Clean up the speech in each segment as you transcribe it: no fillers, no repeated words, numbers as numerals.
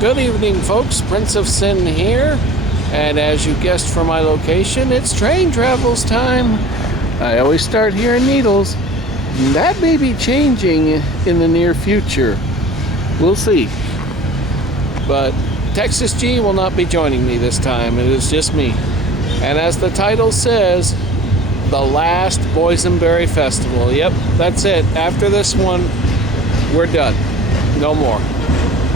Good evening, folks. Prince of Sin here. And as you guessed from my location, it's train travels time. I always start here in Needles. That may be changing in the near future. We'll see. But Texas G will not be joining me this time. It is just me. And as the title says, the last Boysenberry Festival. Yep, that's it. After this one, we're done. No more.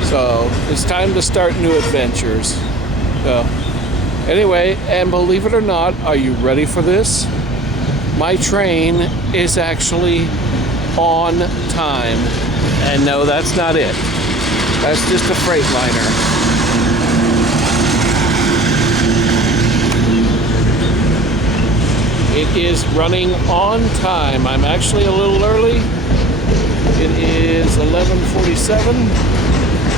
So it's time to start new adventures. Anyway, and believe it or not, are you ready for this? My train is actually on time. And no, that's not it. That's just a Freightliner. It is running on time. I'm actually a little early. It is 11:47.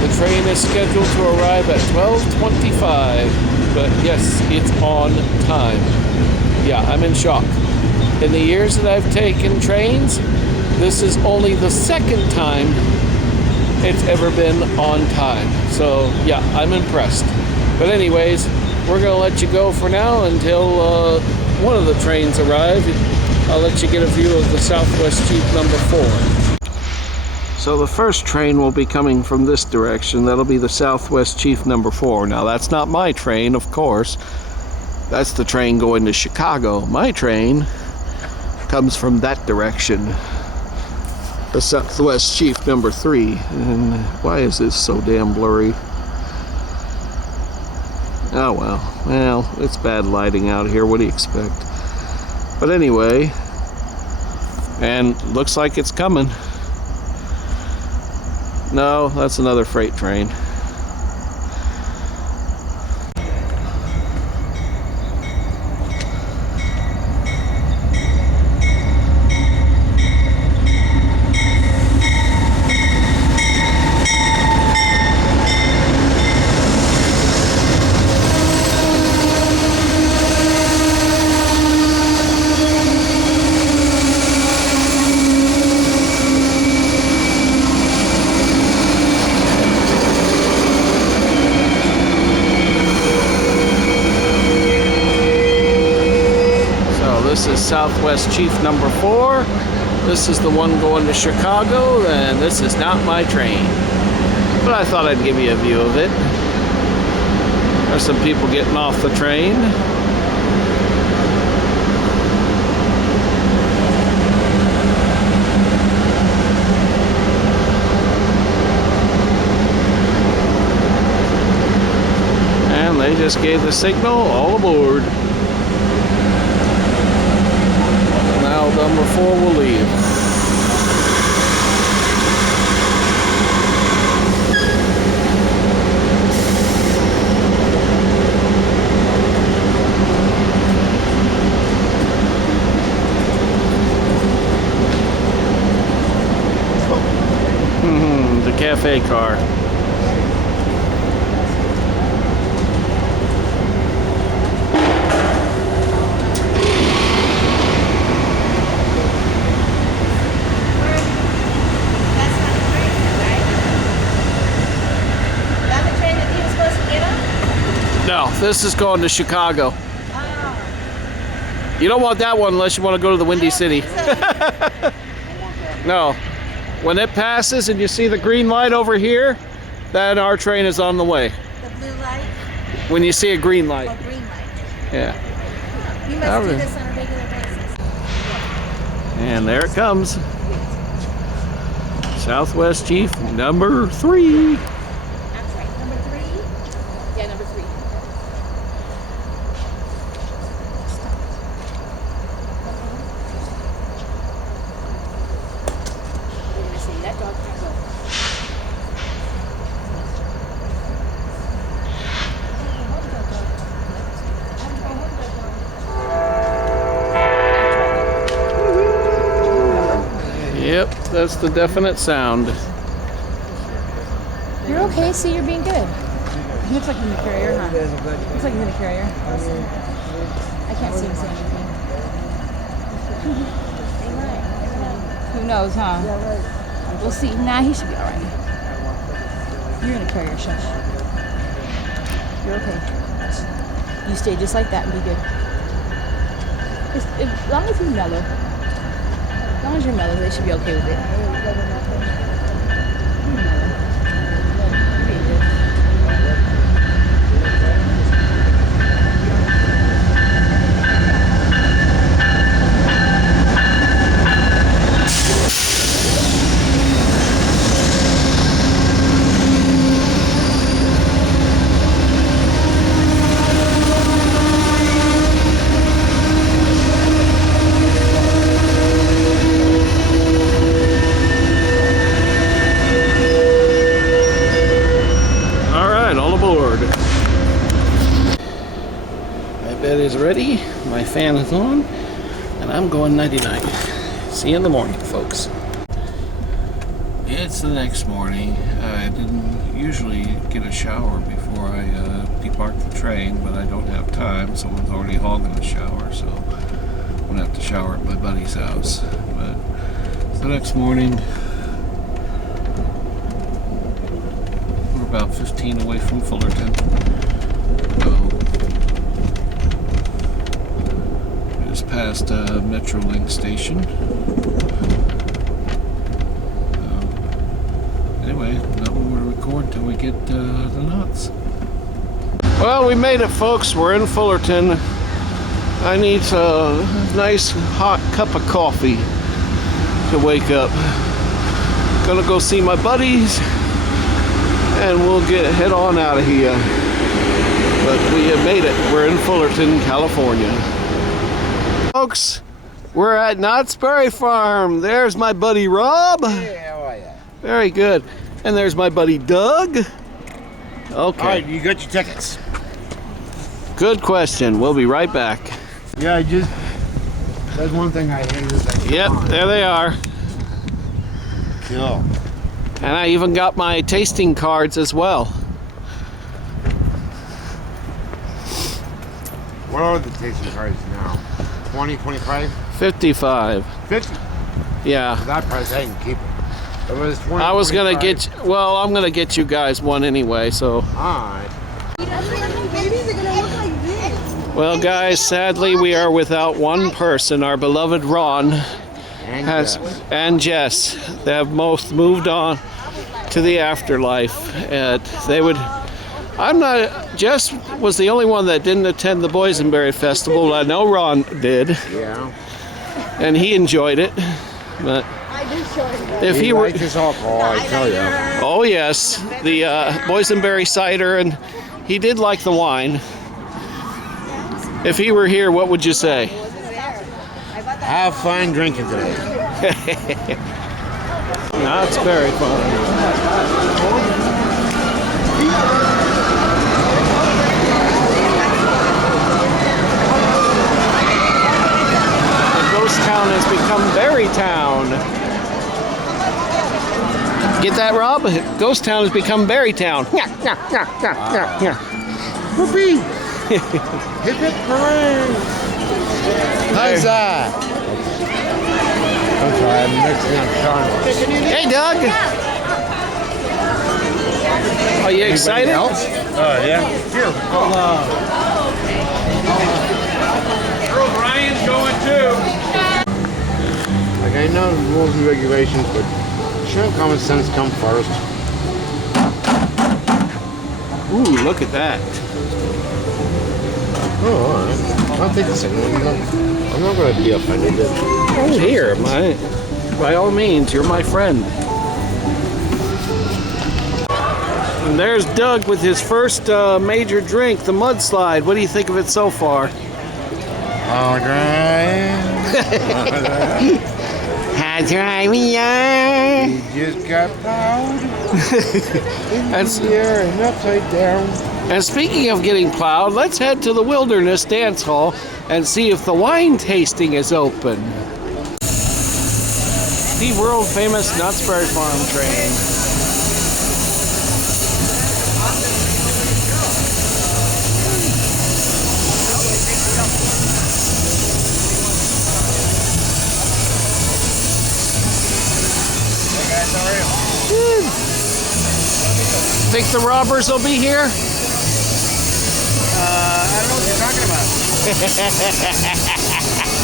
The train is scheduled to arrive at 12:25. But yes, it's on time. Yeah, I'm in shock. In the years that I've taken trains, this is only the second time it's ever been on time. So yeah, I'm impressed. But anyways, we're gonna let you go for now until one of the trains arrive. I'll let you get a view of the Southwest Chief number 4. So the first train will be coming from this direction. That'll be the Southwest Chief number 4. Now that's not my train, of course. That's the train going to Chicago. My train comes from that direction. The Southwest Chief number 3. And why is this so damn blurry? Oh well, it's bad lighting out here. What do you expect? But anyway, and looks like it's coming. No, that's another freight train. This is Southwest Chief number 4. This is the one going to Chicago, and this is not my train. But I thought I'd give you a view of it. There's some people getting off the train. And they just gave the signal, all aboard. Number 4 will leave. The cafe car. No, this is going to Chicago. You don't want that one unless you want to go to the Windy City. No. When it passes and you see the green light over here, then our train is on the way. The blue light? When you see a green light. Oh, green light. Yeah. You must do this on a regular basis. And there it comes. Southwest Chief number 3. That's right. Number 3? Yeah, number 3. We're going to see that dog can't go. Yep, that's the definite sound. You're okay, see, you're being good. He looks like he's in a carrier, huh? Looks like he's in a carrier. I can't see him say anything. Who knows, huh? We'll see. Nah, he should be all right. You're in a carrier, shush. You're okay. You stay just like that and be good. As long as you're mellow. As long as you're mellow, they should be okay with it. You're mellow. You're being good. Is ready, my fan is on, and I'm going 99. See you in the morning, folks. It's the next morning. I didn't usually get a shower before I debark the train, but I don't have time. Someone's already hogging the shower, so I'm gonna have to shower at my buddy's house. But it's the next morning. We're about 15 away from Fullerton. Past Metrolink station. Anyway, nothing more to record till we get the nuts. Well, we made it, folks. We're in Fullerton. I need a nice hot cup of coffee to wake up. Gonna go see my buddies, and we'll head on out of here. But we have made it. We're in Fullerton, California. Folks, we're at Knott's Berry Farm. There's my buddy Rob. Hey, how are you? Very good. And there's my buddy Doug. Okay. All right, you got your tickets. Good question. We'll be right back. Yeah, that's one thing I hate is that. Yep, there they are. Cool. And I even got my tasting cards as well. What are the tasting cards now? 20, 25? 55. 50? Yeah. That price, I can keep it. It was 20, I was going to 25. get, well, I'm going to get you guys one anyway, so. Alright. Well, guys, sadly, we are without one person. Our beloved Ron and Jess. They have both moved on to the afterlife. And they would... Jess was the only one that didn't attend the Boysenberry Festival. I know Ron did. Yeah. And he enjoyed it. But if he were... liked his alcohol, I tell you. Oh, yes. The Boysenberry cider, and he did like the wine. If he were here, what would you say? Have fun drinking today. That's very fun. Ghost Town has become Berry Town. Get that, Rob? Ghost Town has become Berry Town. Whoopee! Hip hip hooray! How's that? I'm sorry, I'm mixing up Sean. Hey, Doug! Are you excited? Else? Yeah. Here. Earl Ryan's going too. Like, I know the rules and regulations, but shouldn't common sense come first? Ooh, look at that. Oh, all right. I'll take the second one. I'm not going to be offended. Oh, here, by all means, you're my friend. And there's Doug with his first major drink, the mudslide. What do you think of it so far? All right. How dry we are. We just got plowed. That's here and upside down. And speaking of getting plowed, let's head to the Wilderness Dance Hall and see if the wine tasting is open. The world famous Knott's Berry Farm train. Think the robbers will be here? I don't know what you're talking about.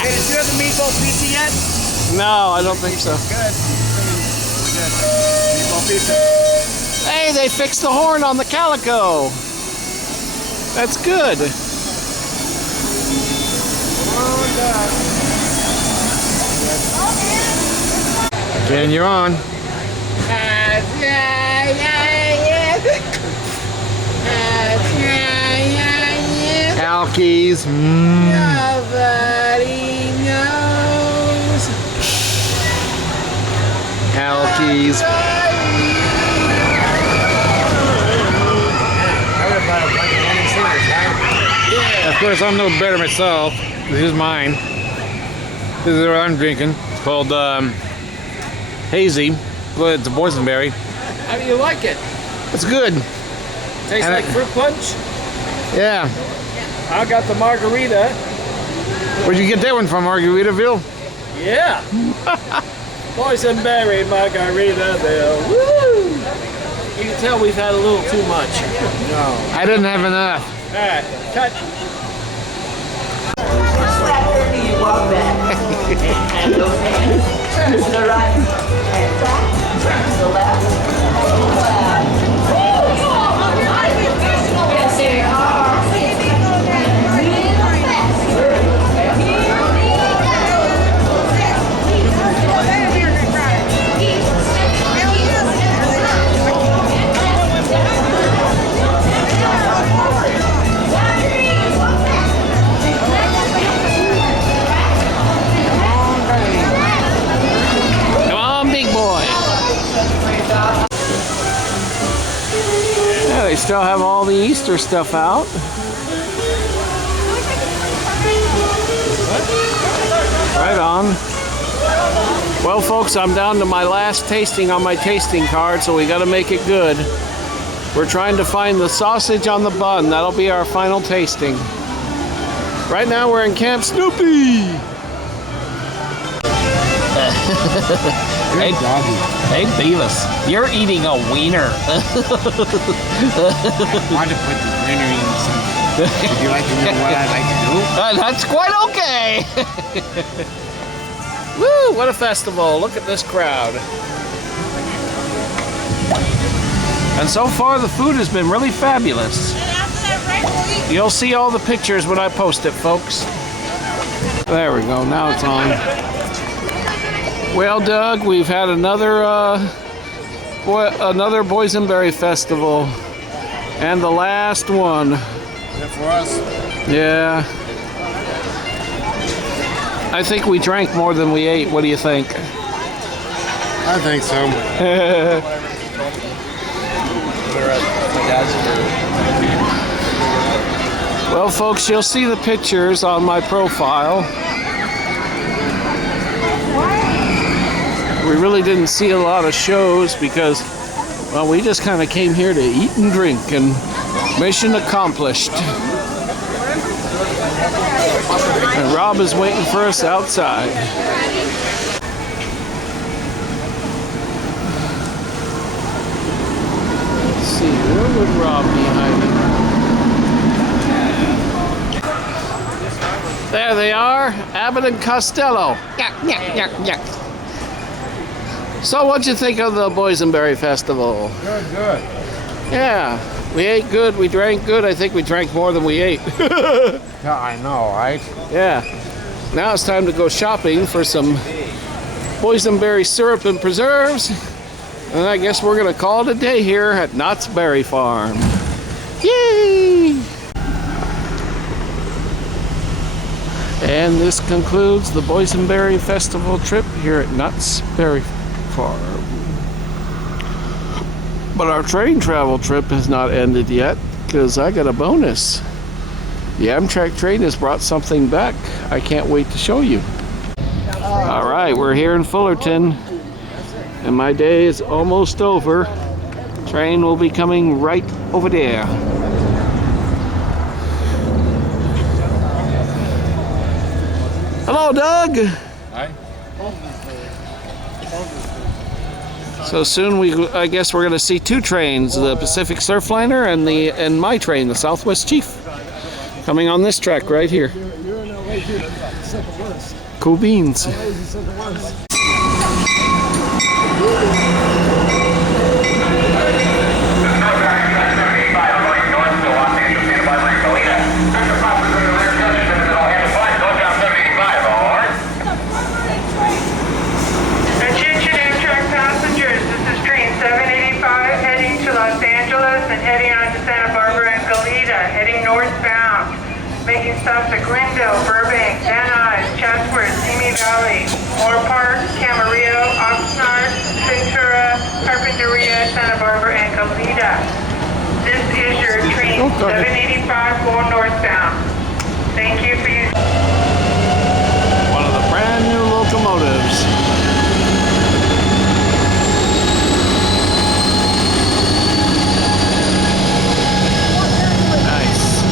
Hey, did you have the meatball pizza yet? No, I don't think so. Good. Good. Meatball pizza. Hey, they fixed the horn on the Calico. That's good. Ken, you're on. Alkies. Nobody knows. Alkies. Of course, I'm no better myself. This is mine. This is what I'm drinking. It's called Hazy. Well, it's a boysenberry. How do you like it? It's good. Tastes And like fruit punch? Yeah. I got the margarita. Where'd you get that one from, Margaritaville? Yeah. Boysenberry Margaritaville. Woo! You can tell we've had a little too much. I didn't have enough. All right, cut. You walk back and those hands turn to the right and back, turn to the left. Yes, they are. Come on, big boy. Yeah, they still have all the Easter stuff out. Right on. Well, folks, I'm down to my last tasting on my tasting card, so we got to make it good. We're trying to find the sausage on the bun. That'll be our final tasting. Right now, we're in Camp Snoopy. Hey, doggy. Hey, Beavis, you're eating a wiener. I want to put the wiener in something. Would you like to know what I'd like to do? That's quite okay. Woo, what a festival. Look at this crowd. And so far, the food has been really fabulous. You'll see all the pictures when I post it, folks. There we go. Now it's on. Well, Doug, we've had another Boysenberry Festival, and the last one. For us. Yeah. I think we drank more than we ate. What do you think? I think so. Well, folks, you'll see the pictures on my profile. We really didn't see a lot of shows because, well, we just kind of came here to eat and drink, and mission accomplished. And Rob is waiting for us outside. Let's see, where would Rob be hiding? There they are, Abbott and Costello. Yeah. So what'd you think of the Boysenberry Festival? Good. Yeah, we ate good, we drank good. I think we drank more than we ate. Yeah, I know, right? Yeah. Now it's time to go shopping for some boysenberry syrup and preserves. And I guess we're gonna call it a day here at Knott's Berry Farm. Yay! And this concludes the Boysenberry Festival trip here at Knott's Berry Farm. But our train travel trip has not ended yet because I got a bonus. The Amtrak train has brought something back. I can't wait to show you. All right, we're here in Fullerton, and my day is almost over. Train will be coming right over there. Hello, Doug. Hi. So soon I guess we're going to see two trains: the Pacific Surfliner and my train, the Southwest Chief. Coming on this track right here. You're in LA too. That's second worst. Cool beans. LA's the second worst. Attention Amtrak passengers, this is train 785 heading to Los Angeles and heading on to Santa Barbara and Goleta, heading northbound, making stops at Glendale, Burbank, Van Nuys, Chatsworth, Simi Valley, Moore Park, Camarillo, Oxnard, Ventura, Carpinteria, Santa Barbara, and Goleta. This is your train 785 going northbound. Thank you for using. One of the brand new locomotives. Nice.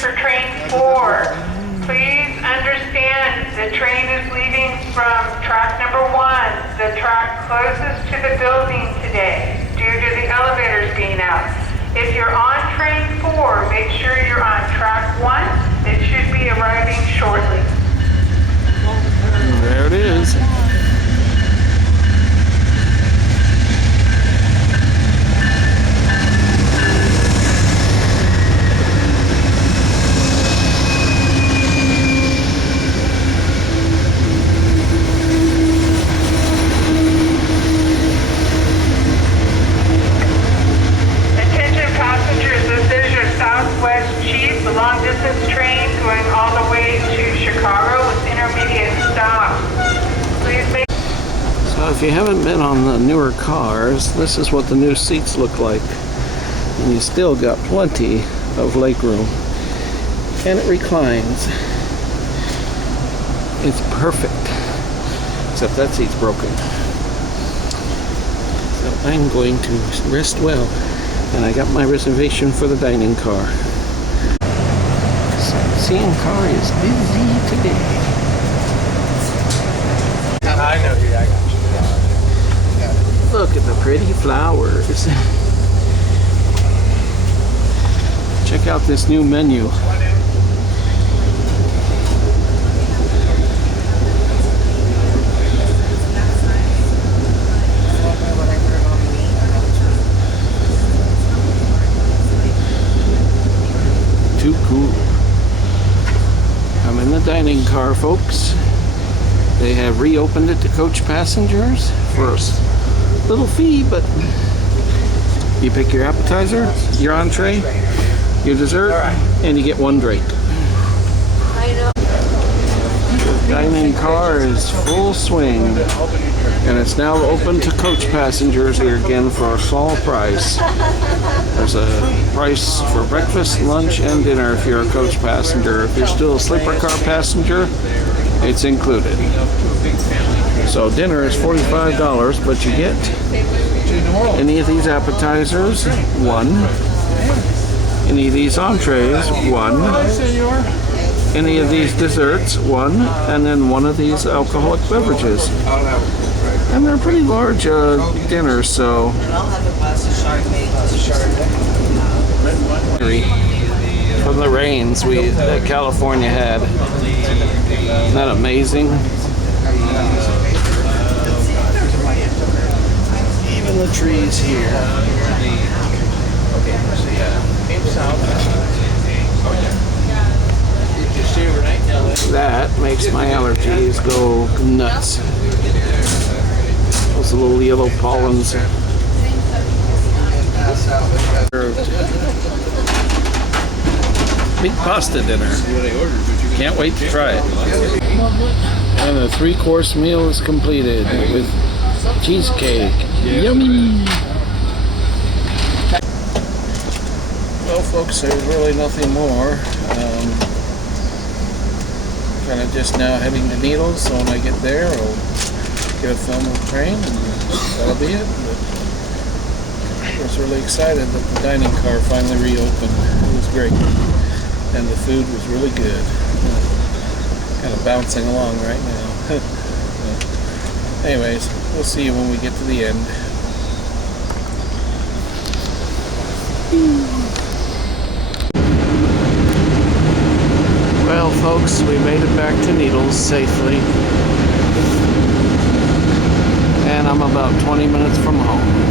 For train 4, please understand the train is leaving from track number 1, the track closest to the building today, due to the elevators being out. If you're on train 4, make sure you're on track 1. It should be arriving shortly. There it is. Attention passengers, this is your Southwest Chief, the long distance train going all the way to Chicago with intermediate stops. Please make So if you haven't been on the newer cars, this is what the new seats look like. And you still got plenty of leg room. And it reclines. It's perfect. Except that seat's broken. So I'm going to rest well. And I got my reservation for the dining car. Sightseeing car is busy today. I know you. I got you. Look at the pretty flowers. Check out this new menu. Too cool. I'm in the dining car, folks. They have reopened it to coach passengers for a little fee, but you pick your appetizer, your entree, your dessert, and you get one drink. The dining car is full swing, and it's now open to coach passengers here again for a small price. There's a price for breakfast, lunch, and dinner if you're a coach passenger. If you're still a sleeper car passenger, it's included. So dinner is $45, but you get any of these appetizers, one. Any of these entrees, one. Any of these desserts, one. And then one of these alcoholic beverages. And they're pretty large dinners, so. From the rains that California had. Isn't that amazing? Even the trees here. That makes my allergies go nuts. Those little yellow pollens. Big pasta dinner. Can't wait to try it. And the 3-course meal is completed with cheesecake. Yummy! Well, folks, there's really nothing more. Kind of just now heading to Needles, so when I get there, I'll get a film of the train, and that'll be it. But I was really excited that the dining car finally reopened. It was great. And the food was really good. Kind of bouncing along right now. Anyways, we'll see you when we get to the end. folks, we made it back to Needles safely. And I'm about 20 minutes from home.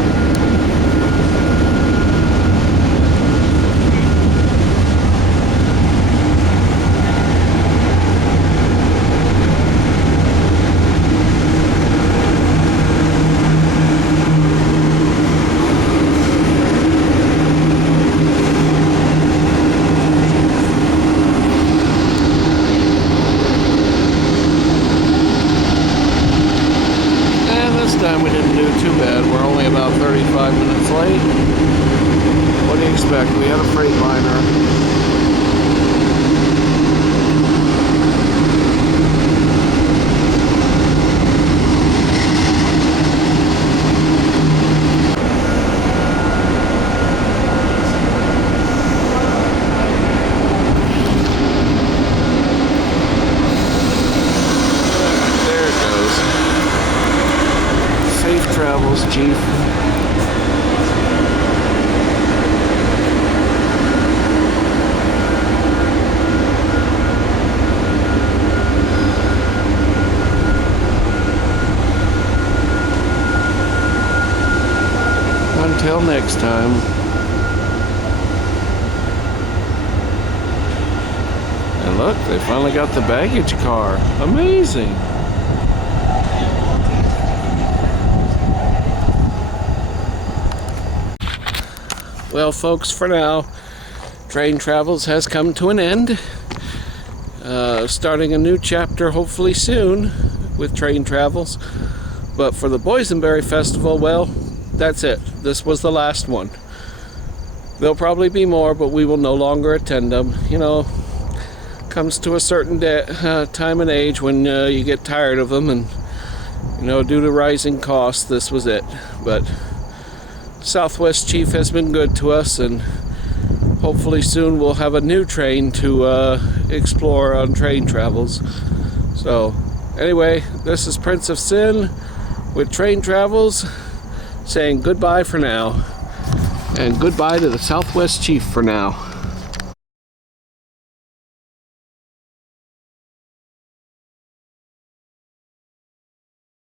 Time we didn't do too bad. We're only about 35 minutes late. What do you expect? We had a freight liner. There it goes. Safe travels, Chief. Until next time. And look, they finally got the baggage car. Amazing. Well, folks, for now, train travels has come to an end. Starting a new chapter hopefully soon with train travels. But for the Boysenberry Festival, well, that's it. This was the last one. There'll probably be more, but we will no longer attend them. You know, comes to a certain time and age when you get tired of them, and, you know, due to rising costs, this was it. But Southwest Chief has been good to us, and hopefully soon we'll have a new train to explore on train travels. So anyway, this is Prince of Sin with Train Travels saying goodbye for now, and goodbye to the Southwest Chief for now.